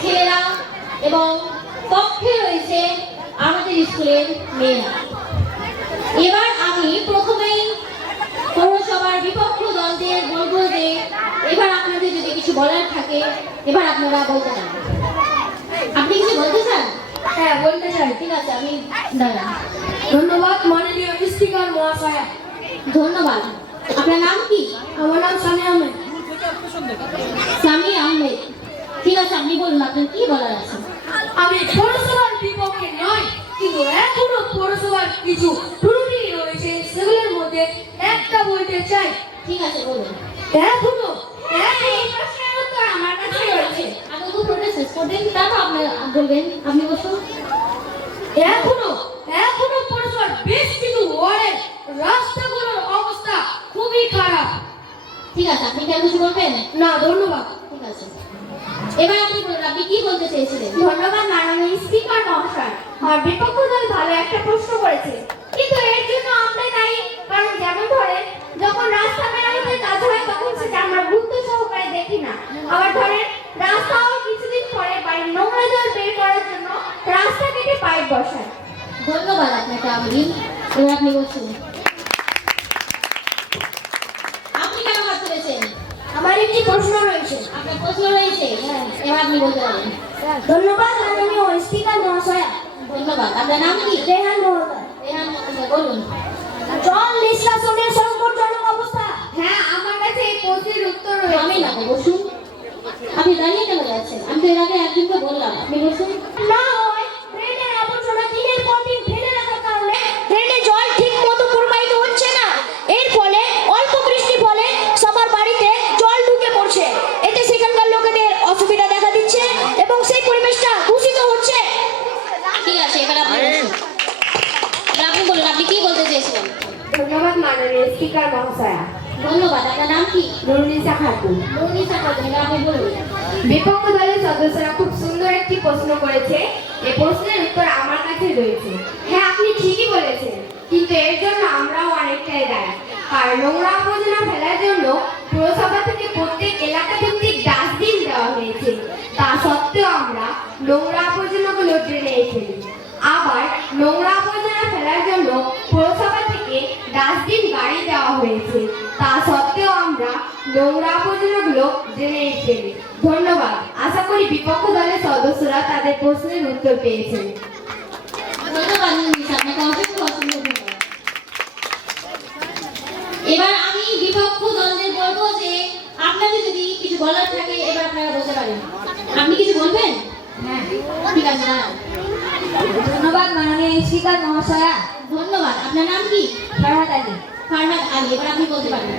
ছেলেরা এবং পক্ষে রয়েছে আমাদের স্কুলের মেয়েরা। এবার আমি প্রথমেই পৌরসভার বিপক্ষ দলদের বলবো যে এবার আপনাদের যদি কিছু বলার থাকে এবার আপনারা বলতে পারেন। আপনি কিছু বলতে চান? হ্যাঁ, বলতে চাই। ঠিক আছে, আমি দাঁড়ান। ধন্যবাদ মাননীয় স্পিকার মহাশয়া। ধন্যবাদ। আপনার নাম কি? আমার নাম সামি আহমেদ। সামি আহমেদ, ঠিক আছে, আপনি বলুন আপনার কি বলার আছে। আমি পৌরসভার বিপক্ষে নয়, কিন্তু এখনো পৌরসভার কিছু ত্রুটি রয়েছে, সেগুলোর মধ্যে একটা বলতে চাই। ঠিক আছে, বলুন। এখনো এই প্রশ্নের উত্তর আমার কাছে রয়েছে। আগে তো প্রোটেস্ট শেষ করবেন, তারপর আপনি বলবেন। আপনি বসুন। এখনো পৌরসভার বেশ কিছু ওয়ার্ডের রাস্তাগুলোর অবস্থা খুবই খারাপ। ঠিক আছে, আপনি কি আর কিছু বলবেন? না, ধন্যবাদ। ঠিক আছে, এবার আপনি বলুন, আপনি কি বলতে চেয়েছিলেন। ধন্যবাদ মাননীয় স্পিকার মহাশয়। আমার বিপক্ষ দল ভালো একটা প্রশ্ন করেছে, কিন্তু এর জন্য আমরা দায়ী। কারণ যেমন ধরেন, যখন রাস্তা মেরামতের কাজ হয় তখন সেটা আমরা গুরুত্ব সহকারে দেখি না। আবার ধরেন, রাস্তা হওয়ার কিছুদিন পরে বাড়ির নোংরা জল বের করার জন্য রাস্তা কেটে পাইপ বসায়। ধন্যবাদ আপনাকে আমিন। এবার আপনি বলছেন। আপনি কেন হাত তুলেছেন? আমার একটি প্রশ্ন রয়েছে। আপনার প্রশ্ন রয়েছে? হ্যাঁ, এবার আপনি বলতে পারেন। ধন্যবাদ মাননীয় স্পিকার মহাশয়া। ধন্যবাদ। আপনার নাম কি? রেহান মহোদয়। রেহান মহোদয়, বলুন। জল নিষ্কাশনের সংকটজনক অবস্থা। হ্যাঁ, আমার কাছে এই প্রশ্নের উত্তর আমি না, বসুন। আপনি দাঁড়িয়ে কেন যাচ্ছেন? আমি তো এর আগে একদিনকে বললাম, আপনি বসুন। না হয় ড্রেনের আবর্জনা দিনের পর দিন ফেলে রাখার কারণে ড্রেনে জল ঠিক মতো প্রবাহিত হচ্ছে না। এর ফলে অল্প বৃষ্টির ফলে সবার বাড়িতে জল ঢুকে পড়ছে। এতে সেখানকার লোকেদের অসুবিধা দেখা দিচ্ছে এবং সেই পরিবেশটা দূষিত হচ্ছে। ঠিক আছে, এবার আপনি বসুন। এবার আপনি বলুন, আপনি কি বলতে চেয়েছিলেন। ধন্যবাদ মাননীয় স্পিকার মহাশয়া। ধন্যবাদ। আপনার নাম কি? নুরুন্নিসা খাতুন। নুরুন্নিসা খাতুন, এবার আপনি বলুন। বিপক্ষ দলের সদস্যরা খুব সুন্দর একটি প্রশ্ন করেছে। এই প্রশ্নের উত্তর আমার কাছে রয়েছে। হ্যাঁ, আপনি ঠিকই বলেছেন, কিন্তু এর জন্য আমরাও অনেকটাই দায়ী। আর নোংরা আবর্জনা ফেলার জন্য পুরসভা থেকে প্রত্যেক এলাকা ভিত্তিক ডাস্টবিন দেওয়া হয়েছে। তা সত্ত্বেও আমরা নোংরা আবর্জনাগুলো ড্রেনে ফেলি। আবার নোংরা আবর্জনা ফেলার জন্য পুরসভা থেকে ডাস্টবিন গাড়ি দেওয়া হয়েছে। তা সত্ত্বেও আমরা নোংরা আবর্জনাগুলো ড্রেনে ফেলি। ধন্যবাদ। আশা করি বিপক্ষ দলের সদস্যরা তাদের প্রশ্নের উত্তর পেয়েছেন। ধন্যবাদ নুরুন্নিসা, আপনাকে অসংখ্য ধন্যবাদ। এবার আমি বিপক্ষ দলদের বলবো যে আপনাদের যদি কিছু বলার থাকে এবার আপনারা বলতে পারেন। আপনি কিছু বলবেন? হ্যাঁ, ঠিক আছে, দাঁড়ান। ধন্যবাদ মাননীয় স্পিকার মহাশয়া। ধন্যবাদ। আপনার নাম কি? ফরহাদ আলী। ফারহাদ আলী, এবার আপনি বলতে পারেন।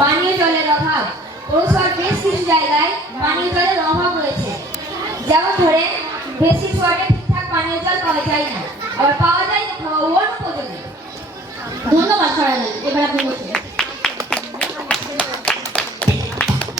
পানীয় জলের অভাব। পৌরসভার বেশ কিছু জায়গায় পানীয় জলের অভাব রয়েছে। যেমন ধরে বেশ কিছু ওয়ার্ডে ঠিকঠাক পানীয় জল পাওয়া যায় না, আবার পাওয়া যায় খাওয়া অনুপযোগী। ধন্যবাদ ফারহাদ আলী, এবার আপনি বলছেন।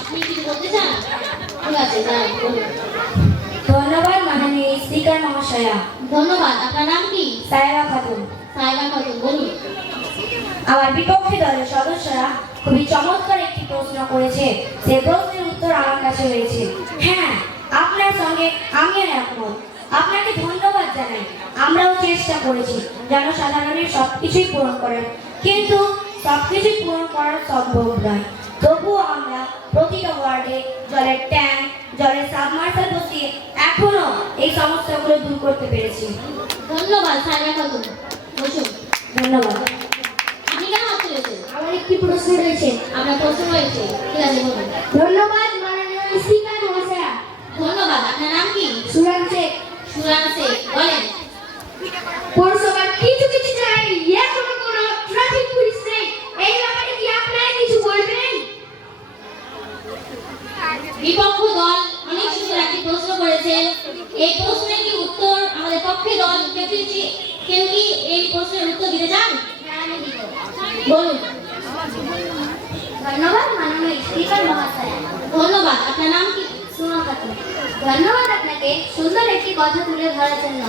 আপনি কিছু বলতে চান? ঠিক আছে, দাঁড়ান, বলুন। ধন্যবাদ মাননীয় স্পিকার মহাশয়া। ধন্যবাদ। আপনার নাম কি? সায়রা খাতুন। সাইবা খাতুন, বলুন। আমার বিপক্ষে দলের সদস্যরা খুবই চমৎকার একটি প্রশ্ন করেছে। সেই প্রশ্নের উত্তর আমার কাছে রয়েছে। হ্যাঁ, আপনার সঙ্গে আমিও একমত। আপনাকে ধন্যবাদ জানাই। আমরাও চেষ্টা করেছি জনসাধারণের সবকিছুই পূরণ করার, কিন্তু সবকিছুই পূরণ করা সম্ভব নয়। তবুও আমরা প্রতিটা ওয়ার্ডে জলের ট্যাঙ্ক, জলের সাবমার্সাল বসিয়ে এখনো এই সমস্যাগুলো দূর করতে পেরেছি। ধন্যবাদ সাইবা খাতুন, বসুন। ধন্যবাদ। আপনি কেন হাত তুলেছেন? আমার একটি প্রশ্ন রয়েছে। আপনার প্রশ্ন রয়েছে? ঠিক আছে, বলুন। ধন্যবাদ মাননীয় স্পিকার মহাশয়া। ধন্যবাদ। আপনার নাম কি? সুরান শেখ। সুরান শেখ, বলেন। পৌরসভার কিছু কিছু জায়গায় এখনো কোনো ট্রাফিক পুলিশ নেই। এই ব্যাপারে কি আপনারা কিছু বলবেন? বিপক্ষ দল অনেক সুন্দর একটি প্রশ্ন করেছে। এই প্রশ্নের কি উত্তর আমাদের পক্ষে দল কেউ কি এই প্রশ্নের উত্তর দিতে চান? বলুন। ধন্যবাদ মাননীয় স্পিকার মহাশয়া। ধন্যবাদ। আপনার নাম কি? সুমন খাতুন। ধন্যবাদ আপনাকে সুন্দর একটি কথা তুলে ধরার জন্য।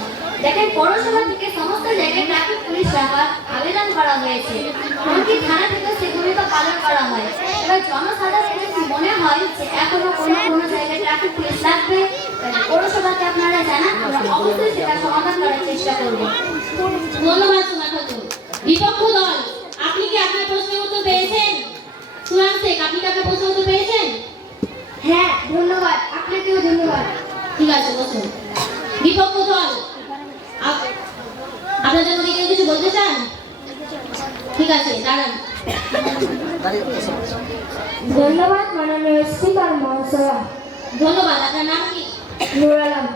দেখেন, পৌরসভা থেকে সমস্ত জায়গায় ট্রাফিক পুলিশ রাখার আবেদন করা হয়েছে। এমনকি থানা থেকে সে ভূমিকা পালন করা হয়। এবার জনসাধারণের মনে হয় যে এখনো কোনো কোনো জায়গায় ট্রাফিক পুলিশ লাগবে, আমরা অবশ্যই সেটা সমাধান করার চেষ্টা করব। ধন্যবাদ সোনা খাতুন। বিপক্ষ দল, আপনি কি আপনার প্রশ্নের উত্তর পেয়েছেন? সুরান শেখ, আপনি কি আপনার প্রশ্নের উত্তর পেয়েছেন? হ্যাঁ, ধন্যবাদ, আপনাকেও ধন্যবাদ। ঠিক আছে, বসুন। বিপক্ষ দল, আপনার জন্য কি কেউ কিছু বলতে চান? ঠিক আছে, দাঁড়ান। ধন্যবাদ মাননীয় স্পিকার মহাশয়া। ধন্যবাদ। আপনার নাম কি? নূর আলম।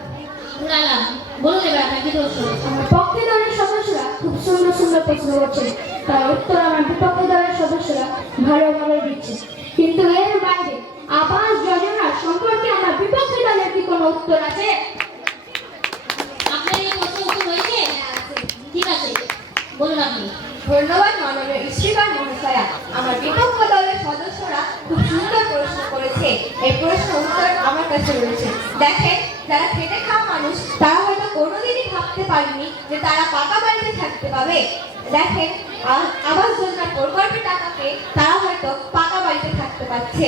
নূর আলম, বলুন এবার আপনার কি প্রশ্ন? আমার পক্ষে দলের সদস্যরা খুব সুন্দর সুন্দর প্রশ্ন করছে, তার উত্তর আমার বিপক্ষ দলের সদস্যরা ভালো ভালো দিচ্ছে, কিন্তু এর বাইরে আবাস যোজনা সম্পর্কে আমার বিপক্ষ দলের কি কোনো উত্তর আছে? আপনার এই প্রশ্নের উত্তর রয়েছে? ঠিক আছে, বলুন আপনি। ধন্যবাদ মাননীয় স্পিকার মহাশয়া। আমার বিপক্ষ দলের সদস্যরা খুব সুন্দর প্রশ্ন করেছে, এই প্রশ্ন উত্তর আমার কাছে রয়েছে। দেখেন, যারা খেটে খাওয়া মানুষ তারা হয়তো কোনোদিনই ভাবতে পারেনি যে তারা পাকা বাড়িতে থাকতে পাবে। দেখেন, আবাস যোজনা প্রকল্পের টাকা পেয়ে তারা হয়তো পাকা বাড়িতে থাকতে পারছে।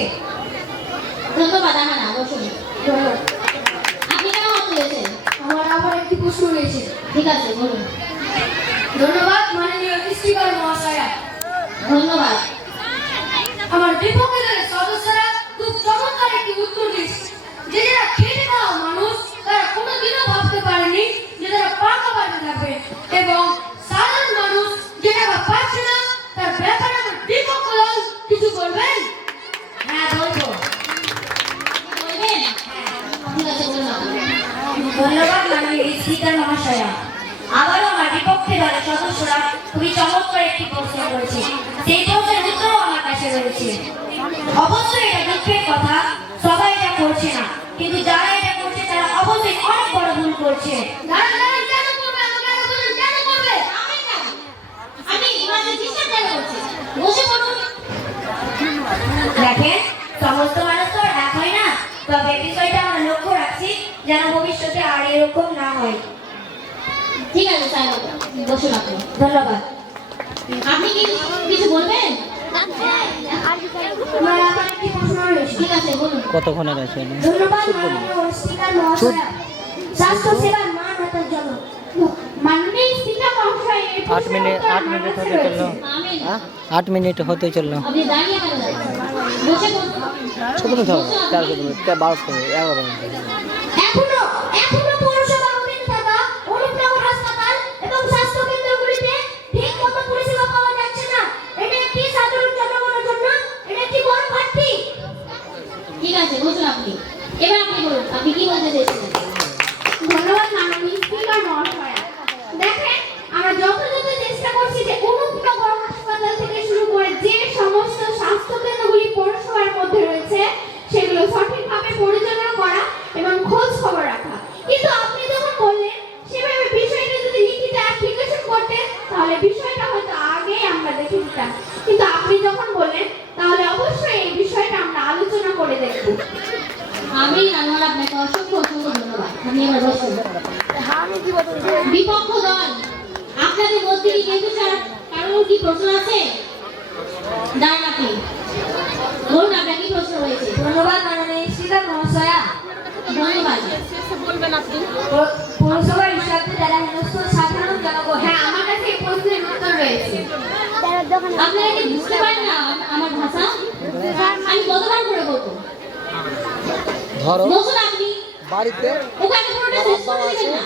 ধন্যবাদ। আহানা, বসুন। ধন্যবাদ। আপনি কেন হাত তুলেছেন? আমার আবার একটি প্রশ্ন রয়েছে। ঠিক আছে, বলুন। ধন্যবাদ মাননীয় স্পিকার মহাশয়া। ধন্যবাদ। আমার বিপক্ষ দলের সদস্যরা খুব চমৎকার একটি উত্তর দিয়েছে, যে যারা খেটে খাওয়া মানুষ তারা কোনোদিনও ভাবতে পারেনি যে তারা পাকা বাড়িতে থাকবে, এবং সাধারণ মানুষ যে টাকা পাচ্ছে না তার ব্যাপারে আমার বিপক্ষ দল কিছু বলবেন? হ্যাঁ, বলবো। বলবেন? ঠিক আছে, বলুন আপনি। ধন্যবাদ মাননীয় স্পিকার মহাশয়া। আবারও আমার বিপক্ষে দলের সদস্যরা খুবই চমৎকার একটি প্রশ্ন করেছে, সেই প্রশ্নের উত্তরও আমার কাছে রয়েছে। অবশ্যই এটা দুঃখের কথা, সবাই এটা করছে না, কিন্তু যারা এটা করছে তারা অবশ্যই অনেক বড় ভুল করছে। আপনি ওনাদের ডিস্টার্ব কেন করছেন? বসে পড়ুন। দেখেন, সমস্ত মানুষ তো আর এক হয় না, তবে বিষয়টা আমরা লক্ষ্য রাখছি যেন ভবিষ্যতে আর এরকম না হয়। ঠিক আছে স্যার, বসুন আপনি। ধন্যবাদ। আপনি কি কিছু বলবেন? আমার আবার একটি প্রশ্ন রয়েছে। ঠিক আছে, বলুন। কতক্ষণের আছে? ধন্যবাদ মাননীয় স্পিকার মহাশয়া। স্বাস্থ্য সেবার মান হাতার জন্য মাননীয় স্পিকার মহাশয় এই 8 মিনিট হতে চললো। আমিন। 8 মিনিট হতে চললো। আপনি দাঁড়িয়ে কেন যাচ্ছেন? বসে পড়ুন। ছোট মিনিট হবে, 4 মিনিট, 12 মিনিট, 11 মিনিট। এখনো পৌরসভা অধীন থাকা অনুপ্নগর হাসপাতাল এবং স্বাস্থ্য কেন্দ্রগুলিতে ঠিকমতো পরিষেবা পাওয়া যাচ্ছে না। এটা একটি সাধারণ জনগণের জন্য এটা একটি বড় ঘাটতি। ঠিক আছে, বসুন আপনি। এবার আপনি বলুন, আপনি কি বলতে চাইছেন? ধন্যবাদ মাননীয় স্পিকার মহাশয়া। দেখেন, আমরা যথাযথ চেষ্টা করছি যে অনুপ্নগর হাসপাতাল থেকে শুরু করে যে সমস্ত স্বাস্থ্য কেন্দ্রগুলি পৌরসভার মধ্যে রয়েছে সেগুলো সঠিকভাবে পরিচালনা করা এবং খোঁজ খবর রাখা। কিন্তু আপনি যখন বললেন সেভাবে বিষয়টা যদি লিখিত অ্যাপ্লিকেশন করতে তাহলে বিষয়টা হয়তো আগেই আমরা দেখে নিতাম, কিন্তু আপনি যখন বললেন তাহলে অবশ্যই এই বিষয়টা আমরা আলোচনা করে দেখব। আমি আনোয়ার, আপনাকে অসংখ্য অসংখ্য ধন্যবাদ। আপনি এবার বসুন। বিপক্ষ দল, আপনাদের মধ্যে কি কেউ কারোর কি প্রশ্ন আছে? দাঁড়ান আপনি। বলুন, আপনার কি প্রশ্ন রয়েছে? ধন্যবাদ মাননীয় স্পিকার মহাশয়া। ধন্যবাদ। পৌরসভার হিসাবে যারা হিন্দুস্ত সাধারণ জনগণ, হ্যাঁ, আমার কাছে এই প্রশ্নের উত্তর রয়েছে। আপনারা কি বুঝতে পারেন না আমার ভাষা? আমি কতবার করে বলবো? ধরো বসুন আপনি। বাড়িতে ওখানে পুরোটা শেষ করে দিবেন না।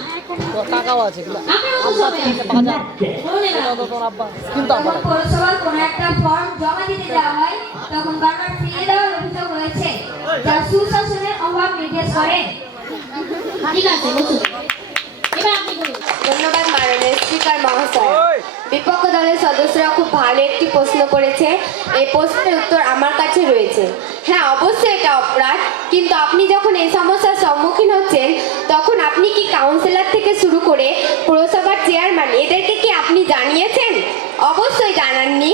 টাকাও আছে, কিন্তু আপনারা তো সবাই বাজার বলুন এবার। তোমার আব্বা কিন্তু আব্বা যখন পৌরসভার কোনো একটা ফর্ম জমা দিতে যাওয়া হয় তখন বারবার ফিরিয়ে দেওয়ার অভিযোগ রয়েছে, যা সুশাসনের অভাব নির্দেশ করে। ঠিক আছে, বসুন। এবার আপনি বলুন। ধন্যবাদ মাননীয় স্পিকার মহাশয়। বিপক্ষ দলের সদস্যরা খুব ভালো একটি প্রশ্ন করেছে, এই প্রশ্নের উত্তর আমার কাছে রয়েছে। হ্যাঁ, অবশ্যই এটা অপরাধ, কিন্তু আপনি যখন এই সমস্যার সম্মুখীন হচ্ছেন তখন আপনি কি কাউন্সিলর থেকে শুরু করে পৌরসভার চেয়ারম্যান এদেরকে কি আপনি জানিয়েছেন? অবশ্যই জানাননি।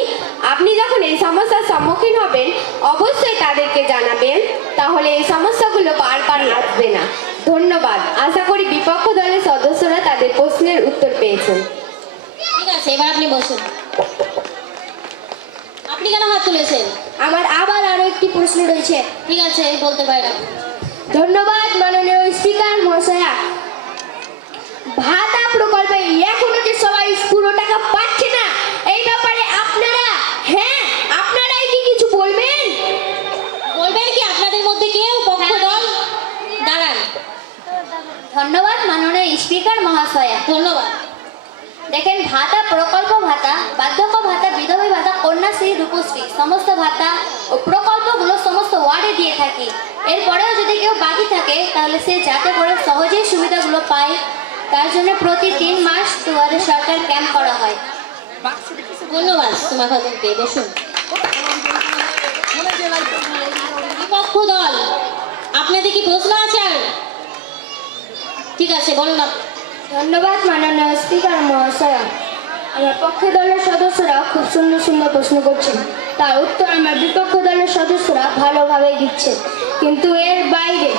আপনি যখন এই সমস্যার সম্মুখীন হবেন অবশ্যই তাদেরকে জানাবেন, তাহলে এই সমস্যাগুলো বারবার আসবে না। ধন্যবাদ। আশা করি বিপক্ষ দলের সদস্যরা তাদের প্রশ্নের উত্তর পেয়েছেন। ঠিক আছে, এবার আপনি বসুন। আপনি কেন হাত তুলেছেন? আমার আবার আরো একটি প্রশ্ন রয়েছে। ঠিক আছে, বলতে পারেন। ধন্যবাদ মাননীয় স্পিকার মহাশয়া। ধন্যবাদ মাননীয় স্পিকার মহাশয়া। ধন্যবাদ। দেখেন, ভাতা, প্রকল্প ভাতা, বার্ধক্য ভাতা, বিধবা ভাতা, কন্যাশ্রী, রূপশ্রী সমস্ত ভাতা ও প্রকল্পগুলো সমস্ত ওয়ার্ডে দিয়ে থাকি। এরপরেও যদি কেউ বাকি থাকে তাহলে সে যাতে করে সহজেই সুবিধাগুলো পায় তার জন্য প্রতি 3 মাস দুয়ারে সরকার ক্যাম্প করা হয়। ধন্যবাদ তোমার খাতুনকে। বসুন। বিপক্ষ দল, আপনাদের কি প্রশ্ন আছে আর? ঠিক আছে, বলুন। ধন্যবাদ মাননীয় স্পিকার মহাশয়া। আমার পক্ষ দলের সদস্যরা খুব সুন্দর সুন্দর প্রশ্ন করছেন, তার উত্তর আমার বিপক্ষ দলের সদস্যরা ভালোভাবে দিচ্ছে। কিন্তু এর বাইরে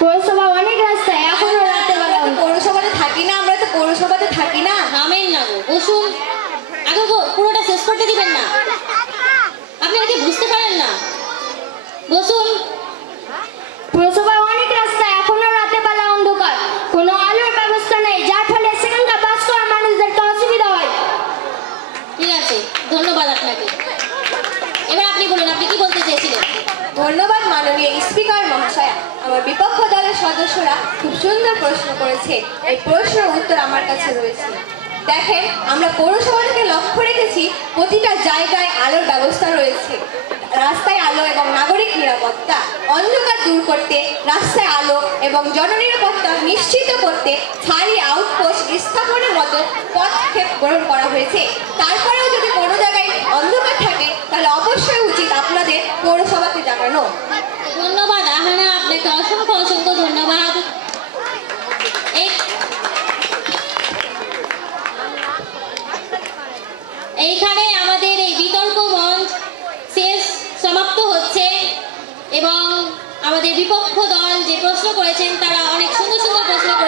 পৌরসভা অনেক রাস্তায় এখনো রাতে বেলা পৌরসভাতে থাকি না, আমরা তো পৌরসভাতে থাকি না। থামেন না গো, বসুন। আগে গো, পুরোটা শেষ করতে দিবেন না। আপনারা কি বুঝতে পারেন না? বসুন। পৌরসভায় অনেক রাস্তায় এখনো রাতে বেলা অন্ধকার, কোনো আলোর ব্যবস্থা নেই, যার ফলে সেখানকার বাস করা মানুষদেরকে অসুবিধা হয়। ঠিক আছে, ধন্যবাদ আপনাকে। এবার আপনি বলুন, আপনি কি বলতে চেয়েছিলেন? ধন্যবাদ মাননীয় স্পিকার মহাশয়া। আমার বিপক্ষ দলের সদস্যরা খুব সুন্দর প্রশ্ন করেছে। এই প্রশ্নের উত্তর আমার কাছে রয়েছে। দেখেন, আমরা পৌরসভা থেকে লক্ষ্য রেখেছি প্রতিটা জায়গায় আলোর ব্যবস্থা রয়েছে। রাস্তায় আলো এবং নাগরিক নিরাপত্তা, অন্ধকার দূর করতে রাস্তায় আলো এবং জননিরাপত্তা নিশ্চিত করতে ফায়ার আউটপোস্ট স্থাপনের মতো পদক্ষেপ গ্রহণ করা হয়েছে। তারপরেও যদি কোনো জায়গায় অন্ধকার থাকে তাহলে অবশ্যই উচিত আপনাদের পৌরসভাকে জানানো। ধন্যবাদ আহানা, আপনাকে অসংখ্য অসংখ্য ধন্যবাদ। এইখানে আমাদের এই বিতর্ক মঞ্চ শেষ সমাপ্ত হচ্ছে এবং আমাদের বিপক্ষ দল যে প্রশ্ন করেছেন তারা অনেক সুন্দর সুন্দর প্রশ্ন করেছেন।